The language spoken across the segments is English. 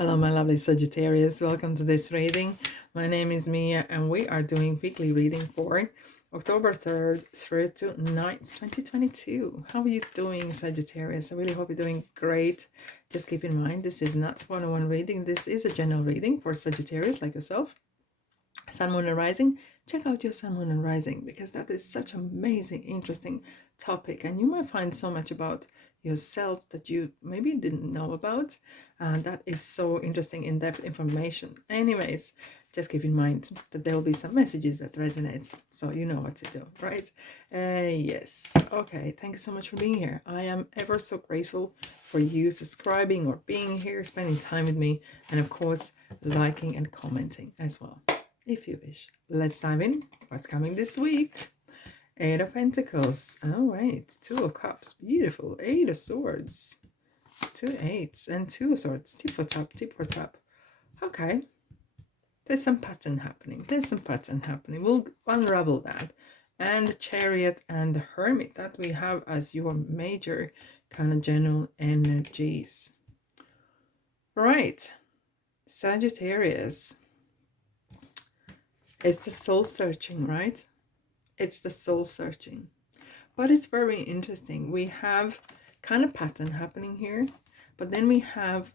Hello, my lovely Sagittarius. Welcome to this reading. My name is Mia, and we are doing weekly reading for October 3rd through to 9th, 2022. How are you doing, Sagittarius? I really hope you're doing great. Just keep in mind, this is not one-on-one reading. This is a general reading for Sagittarius like yourself. Sun, Moon, and Rising. Check out your Sun, Moon, and Rising because that is such an amazing, interesting topic, and you might find so much about yourself that you maybe didn't know about, and that is so interesting, in-depth information. Anyways, just keep in mind that there will be some messages that resonate, so you know what to do, right? Yes. Okay, thank you so much for being here. I am ever so grateful for you subscribing or being here, spending time with me, and of course liking and commenting as well if you wish. Let's dive in. What's coming this week? Eight of Pentacles. All right. Two of Cups. Beautiful. Eight of Swords. Two eights and two of Swords. Tip for top. Tip for top. Okay. There's some pattern happening. We'll unravel that. And the Chariot and the Hermit that we have as your major kind of general energies. Right. Sagittarius. It's the soul searching, right? It's the soul searching. But it's very interesting. We have kind of pattern happening here, but then we have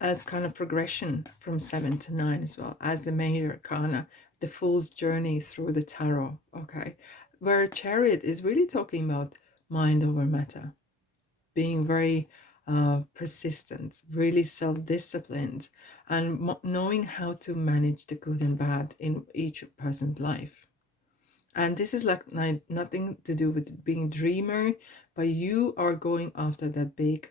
a kind of progression from 7 to 9 as well as the major arcana, the Fool's journey through the tarot, okay? Where Chariot is really talking about mind over matter, being very persistent, really self-disciplined, and knowing how to manage the good and bad in each person's life. And this is like nothing to do with being dreamer, but you are going after that big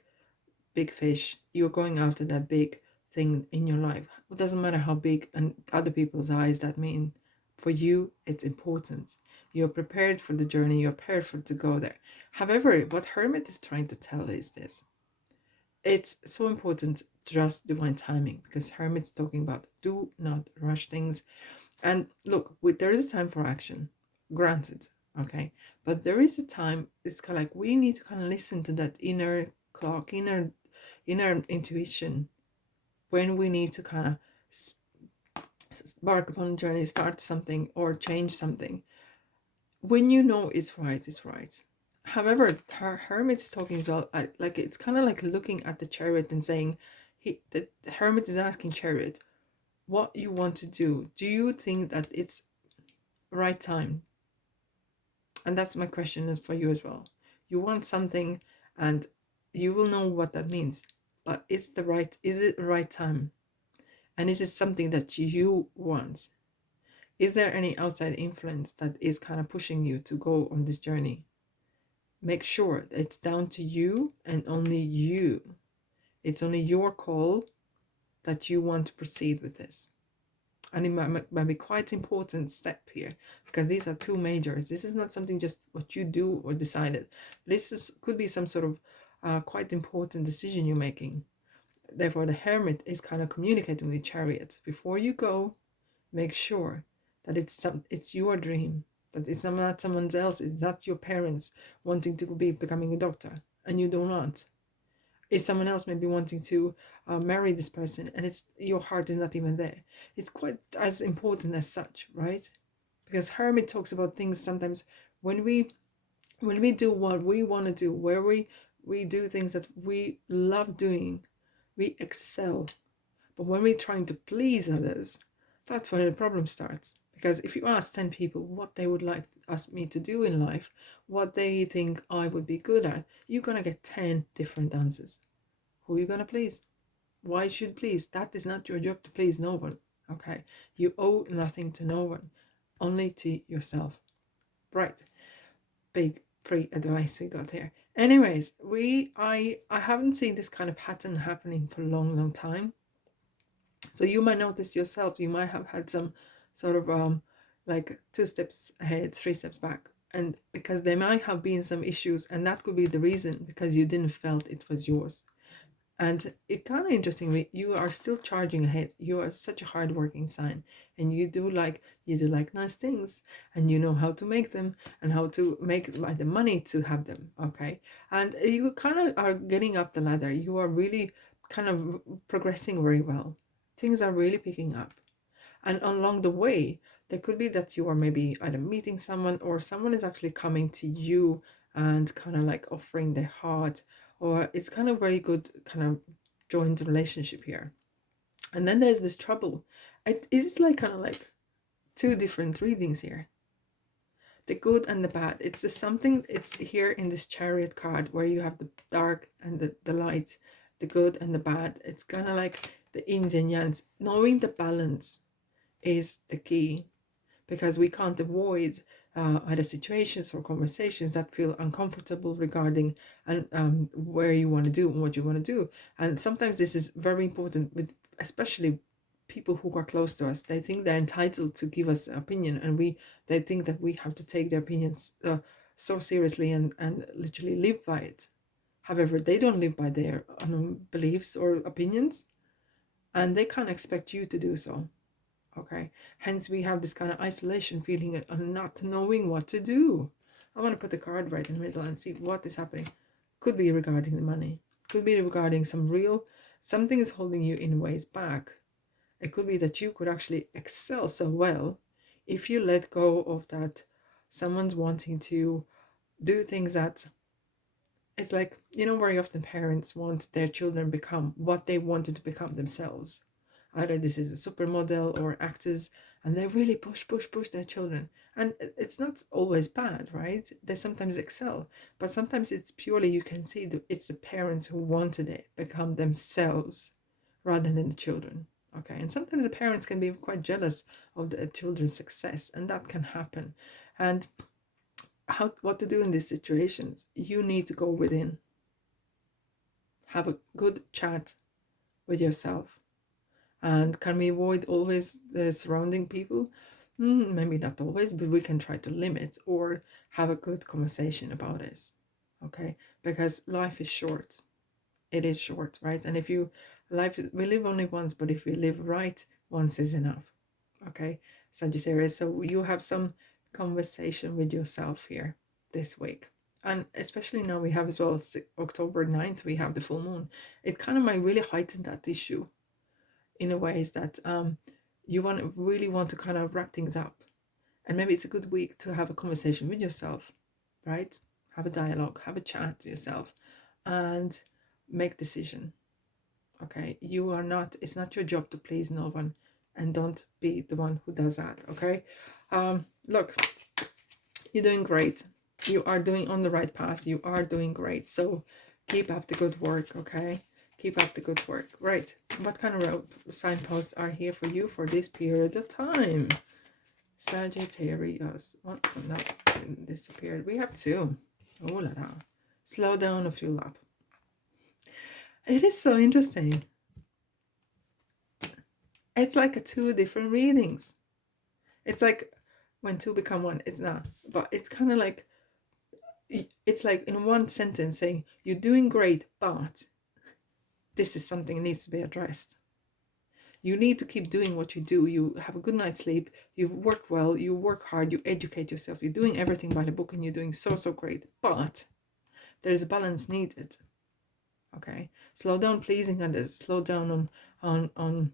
fish. You're going after that big thing in your life. It doesn't matter how big in other people's eyes that mean. For you, it's important. You're prepared for the journey. You're prepared for to go there. However, what Hermit is trying to tell is this. It's so important to trust divine timing, because Hermit's talking about do not rush things. And look, there is a time for action, granted, okay? But there is a time, it's kind of like we need to kind of listen to that inner clock, inner intuition, when we need to kind of embark upon a journey, start something or change something. When you know it's right, it's right. However, Hermit is talking as well, like it's kind of like looking at the Chariot and saying, the Hermit is asking Chariot, what you want to do. Do you think that it's right time? And that's my question for you as well. You want something and you will know what that means, but is it the right time? And is it something that you want? Is there any outside influence that is kind of pushing you to go on this journey? Make sure that it's down to you and only you. It's only your call that you want to proceed with this. And it might be quite important step here, because these are two majors. This is not something just what you do or decided. This could be some sort of quite important decision you're making. Therefore, the Hermit is kind of communicating with the Chariot. Before you go, make sure that it's your dream, that it's not someone else. That's your parents wanting to be becoming a doctor, and you do not. If someone else may be wanting to marry this person, and it's your heart is not even there, it's quite as important as such, right? Because Hermit talks about things sometimes when we do what we want to do, where we do things that we love doing, we excel. But when we're trying to please others, that's when the problem starts. Because if you ask 10 people what they would like me to do in life, what they think I would be good at, you're going to get 10 different answers. Who are you going to please? Why should please? That is not your job to please no one. Okay? You owe nothing to no one, only to yourself. Right. Big free advice we got here. Anyways, I haven't seen this kind of pattern happening for a long time. So you might notice yourself, you might have had some sort of like 2 steps ahead, 3 steps back. And because there might have been some issues, and that could be the reason, because you didn't felt it was yours. And it kind of interesting, you are still charging ahead. You are such a hardworking sign, and you do like nice things, and you know how to make them and how to make the money to have them. Okay, and you kind of are getting up the ladder. You are really kind of progressing very well. Things are really picking up. And along the way, there could be that you are maybe either meeting someone or someone is actually coming to you and kind of like offering their heart, or it's kind of very good kind of joint relationship here. And then there's this trouble. It is like kind of like two different readings here. The good and the bad. It's the something, it's here in this Chariot card where you have the dark and the light, the good and the bad. It's kind of like the yin and yang. Knowing the balance is the key, because we can't avoid either situations or conversations that feel uncomfortable regarding and where you want to do and what you want to do. And sometimes this is very important with especially people who are close to us. They think they're entitled to give us an opinion, and they think that we have to take their opinions so seriously and literally live by it. However, they don't live by their beliefs or opinions, and they can't expect you to do so. Okay, hence we have this kind of isolation feeling and not knowing what to do. I want to put the card right in the middle and see what is happening. Could be regarding the money, could be regarding something is holding you in ways back. It could be that you could actually excel so well if you let go of that. Someone's wanting to do things that, it's like, very often parents want their children become what they wanted to become themselves. Either this is a supermodel or actors, and they really push their children. And it's not always bad, right? They sometimes excel, but sometimes it's purely, you can see that it's the parents who wanted it become themselves rather than the children. Okay, and sometimes the parents can be quite jealous of the children's success, and that can happen. And what to do in these situations? You need to go within. Have a good chat with yourself. And can we avoid always the surrounding people? Maybe not always, but we can try to limit or have a good conversation about this. Okay, because life is short. It is short, right? And if we live only once, but if we live right, once is enough. Okay, Sagittarius. So you have some conversation with yourself here this week. And especially now we have as well, October 9th, we have the full moon. It kind of might really heighten that issue in a ways that you really want to kind of wrap things up. And maybe it's a good week to have a conversation with yourself, right? Have a dialogue, have a chat to yourself, and make decision. Okay, it's not your job to please no one, and don't be the one who does that. Okay, look, you're doing great. You are doing on the right path. You are doing great. So keep up the good work. Okay, keep up the good work. Right, what kind of signposts are here for you for this period of time? Sagittarius. What? No, disappeared. We have two. Oh la la. Slow down or fuel up. It is so interesting. It's like two different readings. It's like when two become one. It's not. But it's kind of like, it's like in one sentence saying, you're doing great, but this is something that needs to be addressed. You need to keep doing what you do. You have a good night's sleep. You work well. You work hard. You educate yourself. You're doing everything by the book, and you're doing so great. But there's a balance needed. Okay, slow down pleasing others. Slow down on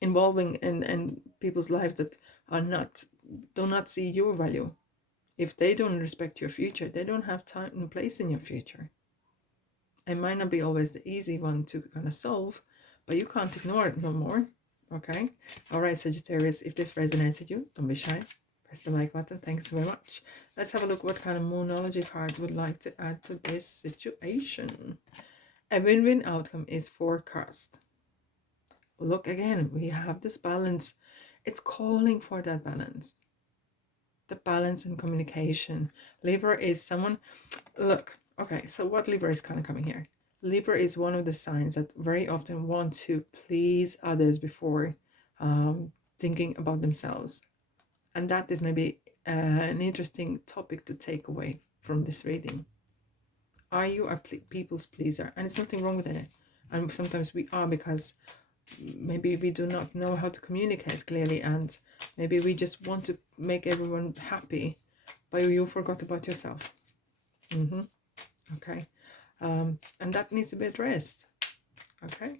involving in people's lives that do not see your value. If they don't respect your future, they don't have time and place in your future. It might not be always the easy one to kind of solve, but you can't ignore it no more. Okay, all right, Sagittarius, if this resonates with you, don't be shy, press the like button. Thanks very much. Let's have a look what kind of Monology cards would like to add to this situation. A win-win outcome is forecast. Look, again, we have this balance. It's calling for that balance. The balance in communication. Libra is someone, look, okay, so what Libra is kind of coming here? Libra is one of the signs that very often want to please others before thinking about themselves. And that is maybe an interesting topic to take away from this reading. Are you a people's pleaser? And it's nothing wrong with it. And sometimes we are, because maybe we do not know how to communicate clearly, and maybe we just want to make everyone happy, but you forgot about yourself. Okay, and that needs to be addressed. Okay.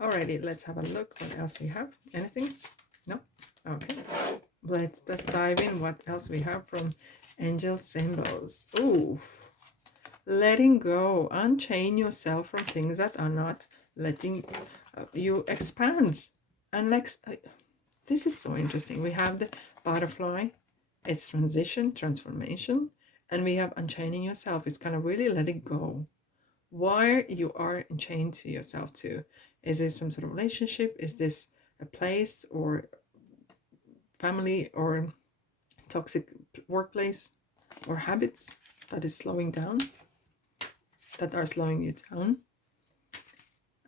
Alrighty, let's have a look. What else we have? Anything? No? Okay. Let's just dive in. What else we have from angel symbols? Ooh. Letting go. Unchain yourself from things that are not letting you expand. And next, this is so interesting. We have the butterfly. It's transition, transformation. And we have unchaining yourself. It's kind of really letting go. Why you are enchained to yourself to. Is it some sort of relationship? Is this a place or family or toxic workplace or habits that is slowing down, that are slowing you down?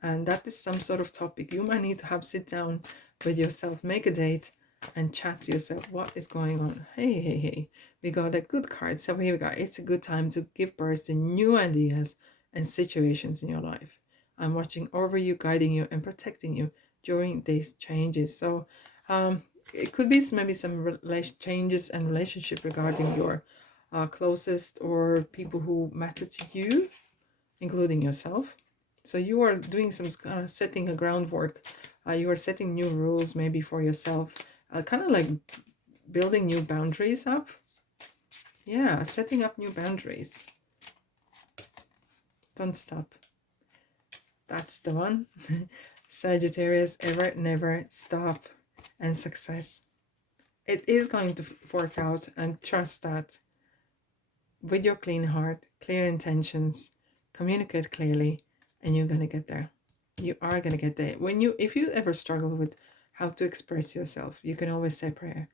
And that is some sort of topic you might need to have sit down with yourself, make a date and chat to yourself. What is going on? Hey, we got a good card. So here we go. It's a good time to give birth to new ideas and situations in your life. I'm watching over you, guiding you and protecting you during these changes. So it could be maybe some changes and relationship regarding your closest or people who matter to you, including yourself. So you are doing some kind of setting a groundwork. You are setting new rules maybe for yourself, kind of like building new boundaries up. Yeah, setting up new boundaries. Don't stop. That's the one. Sagittarius, ever, never stop. And success. It is going to work out, and trust that with your clean heart, clear intentions, communicate clearly, and you're going to get there. You are going to get there. If you ever struggle with how to express yourself, you can always say prayer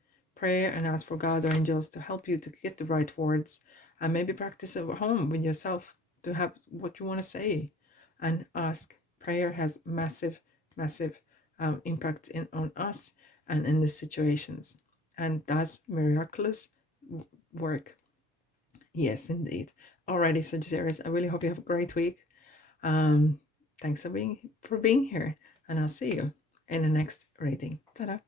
and ask for God or angels to help you to get the right words, and maybe practice at home with yourself to have what you want to say, and ask. Prayer has massive impact on us and in the situations, and does miraculous work. Yes, indeed. Alrighty, Sagittarius, I really hope you have a great week. Thanks for being here, and I'll see you in the next reading. Ta-da!